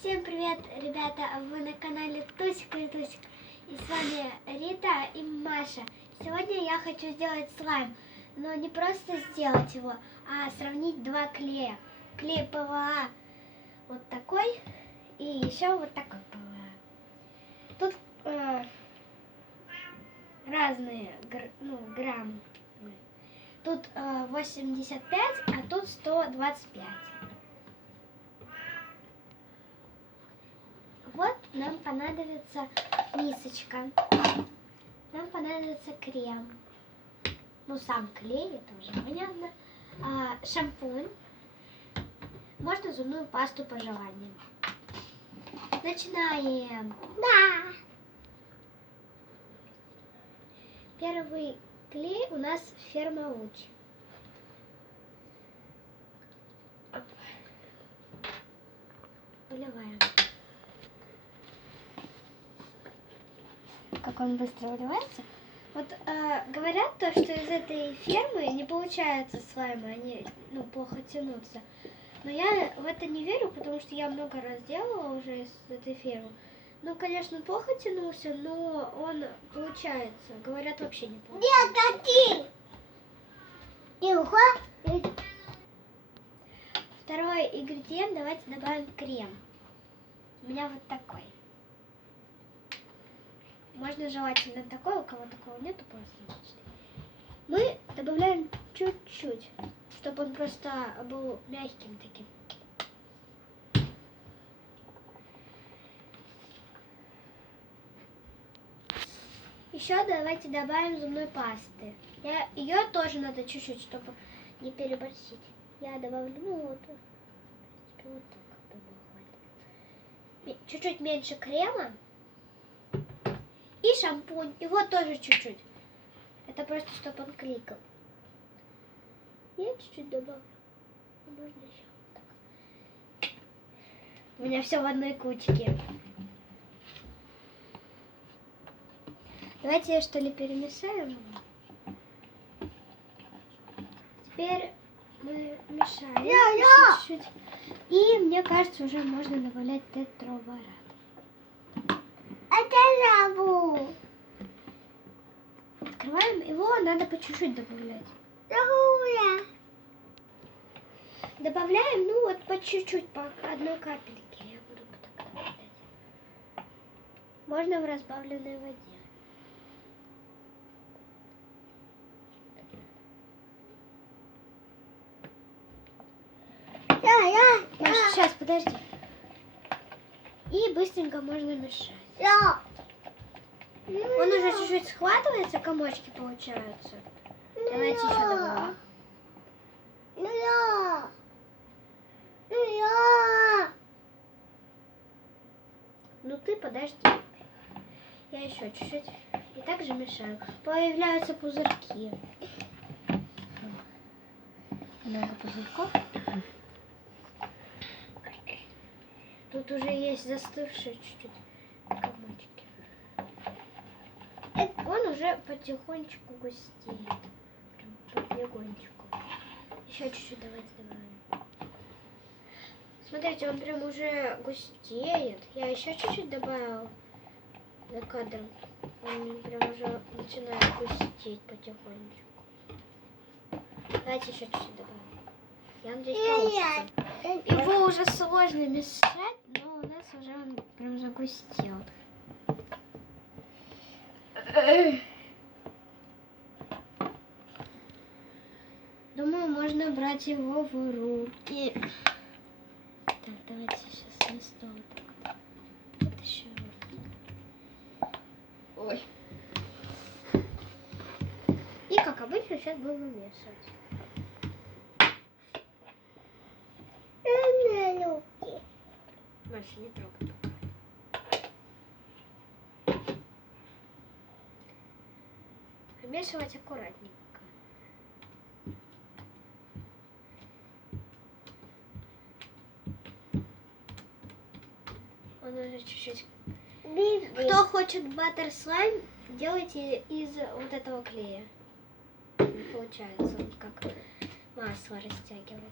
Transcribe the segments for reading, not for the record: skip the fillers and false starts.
Всем привет, ребята! Вы на канале Тусик и Тусик. И с вами Рита и Маша. Сегодня я хочу сделать слайм. Но не просто сделать его, а сравнить два клея. Клей ПВА вот такой и еще вот такой ПВА. Тут разные граммы. Тут 85, а тут 125. Вот нам понадобится мисочка, нам понадобится крем, сам клей, это уже понятно, шампунь, можно зубную пасту по желанию. Начинаем. Да. Первый клей у нас ферма Луч. Выливаем. Как он быстро выливается. Вот говорят то, что из этой фермы не получается слаймы, они плохо тянутся. Но я в это не верю, потому что я много раз делала уже из этой фермы. Конечно, плохо тянулся, но он получается. Говорят, вообще не получается. Второй ингредиент, давайте добавим крем. У меня вот такой. Можно желательно такой, у кого такого нету, просто. Мы добавляем чуть-чуть, чтобы он просто был мягким таким. Еще давайте добавим зубной пасты. Ее тоже надо чуть-чуть, чтобы не переборщить. Я добавлю, вот так. Чуть-чуть меньше крема. И шампунь. Его тоже чуть-чуть. Это просто, чтобы он кликал. Я чуть-чуть добавлю. Можно еще вот так. У меня все в одной кучке. Давайте, что ли, перемешаем. Теперь мы мешаем. Чуть-чуть. И мне кажется, уже можно добавлять тетроборат. Открываем, его надо по чуть-чуть добавлять. Добавляем, по чуть-чуть, по одной капельке. Я буду так добавлять. Можно в разбавленной воде. Маша, сейчас, подожди. И быстренько можно мешать. Он уже чуть-чуть схватывается, комочки получаются. Давайте еще добавим. Ты подожди. Я еще чуть-чуть. И также мешаю. Появляются пузырьки. Много пузырьков. Тут уже есть застывшие чуть-чуть комочки. Он уже потихонечку густеет. Прям полегонечку. Еще чуть-чуть давайте добавим. Смотрите, он прям уже густеет. Я еще чуть-чуть добавила за кадром. Он прям уже начинает густеть потихонечку. Давайте еще чуть-чуть добавим. Я надеюсь, получится. Его уже сложно мешать, но у нас уже он прям загустел. Думаю, можно брать его в руки. Так, давайте сейчас на стол. Вот еще. Ой. И как обычно сейчас будем вымешивать. Маша, не трогай. Вымешивать аккуратненько. Он уже чуть-чуть. Кто хочет баттер слайм, делайте из вот этого клея. Получается, он как масло растягивается.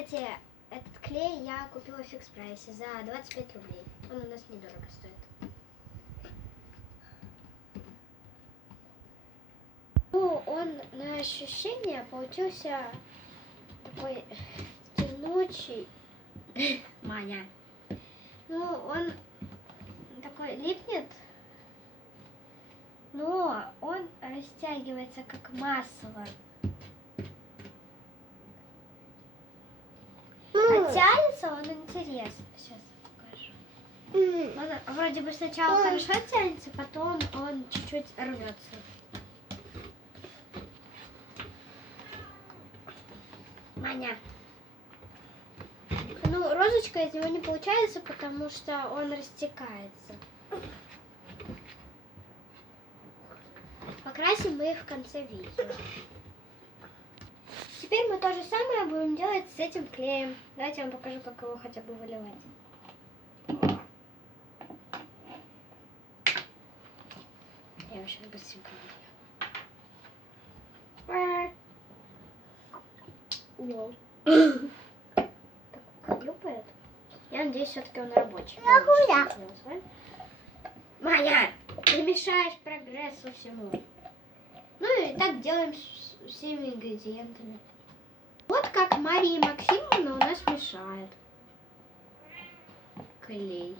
Кстати, этот клей я купила в фикс прайсе за 25 рублей. Он у нас недорого стоит. Ну, он на ощущение получился такой тянучий. Маня. Ну, он такой липнет, но он растягивается как масло. А тянется он интересно. Сейчас покажу. Он вроде бы сначала хорошо тянется, потом он чуть-чуть рвется. Маня. Ну, розочка из него не получается, потому что он растекается. Покрасим мы их в конце видео. Теперь мы то же самое будем делать с этим клеем. Давайте я вам покажу, как его хотя бы выливать. Я очень быстренько вылью. Так хлюпает. Я надеюсь, все-таки он рабочий. Майя, ты мешаешь прогрессу всему. Ну и так делаем с всеми ингредиентами. Вот как Мария Максимовна у нас мешает клей.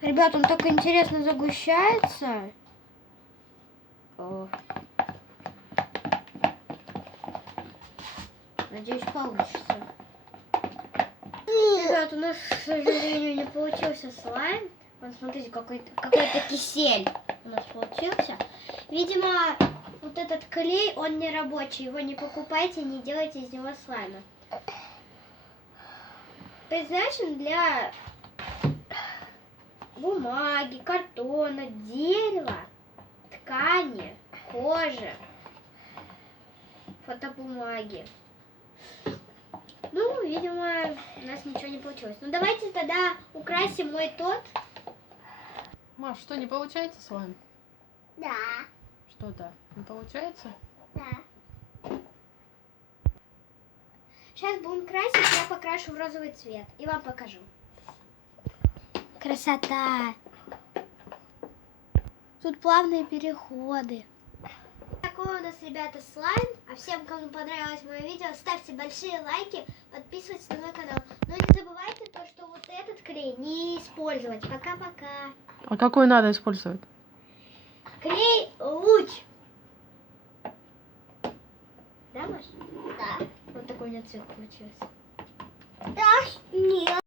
Ребят, он так интересно загущается. О. Надеюсь, получится. Ребят, у нас, к сожалению, не получился слайм. Вот смотрите, какой-то кисель у нас получился. Видимо, вот этот клей, он не рабочий. Его не покупайте, не делайте из него слайма. Предназначен для бумаги, картона, дерева, ткани, кожи, фотобумаги. Ну, видимо, у нас ничего не получилось. Ну, давайте тогда украсим мой торт. Маш, что, не получается с вами? Да. Что да? Не получается? Да. Сейчас будем красить, я покрашу в розовый цвет и вам покажу. Красота! Тут плавные переходы. Такой у нас, ребята, слайм. А всем, кому понравилось мое видео, ставьте большие лайки, подписывайтесь на мой канал. Но не забывайте то, что вот этот клей не использовать. Пока-пока. А какой надо использовать? Клей луч. Да, Маш? Да. Вот такой у меня цвет получился. Да, нет.